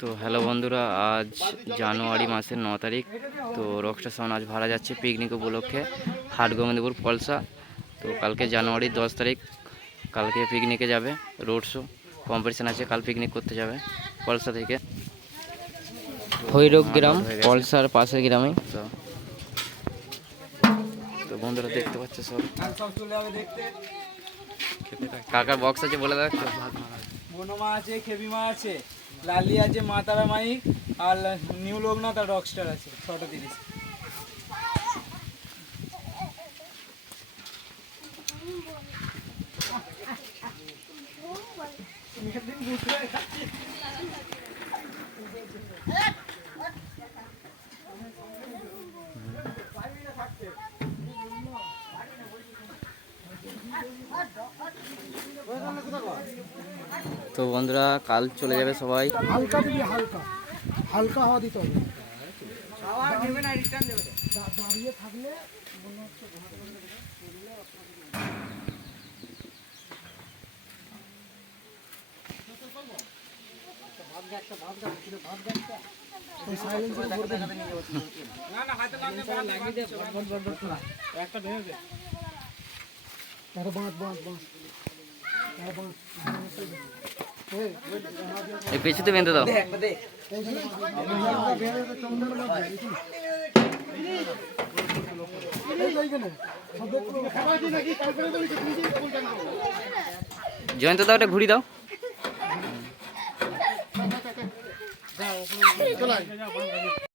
তো হ্যালো বন্ধুরা আজ জানুয়ারি মাসের ন তারিখ। তো রকস্টার সাউন্ড আজ ভাড়া যাচ্ছে পিকনিক উপলক্ষে হাট গোবিন্দপুর পলসা তো কালকে জানুয়ারির দশ তারিখ কালকে পিকনিকে যাবে রোড শো কম্পিটিশান আছে কাল পিকনিক করতে যাবে পলসা থেকে। ভৈরব গ্রাম পলসার পাশের গ্রামে। তো তো বন্ধুরা দেখতে পাচ্ছে সব। সব চলে যাবে দেখতে। কাকার বক্স আছে বলে দেখ আছে খেবিমা আছে। লালি আছে মা তারা মাইক আর নিউ লোকনাথ আর রকস্টার আছে ছটা তিরিশ। তো বন্ধুরা, কাল চলে যাবে সবাই। হালকা দিবি, হালকা। হালকা হওয়া দিতে হবে। দাঁড়িয়ে থাকলে বাঁধ বাঁধ বাঁধ। এই, পেছুতে বেঁধে দাও। জয়ন্ত দাও একটা ঘুরি দাও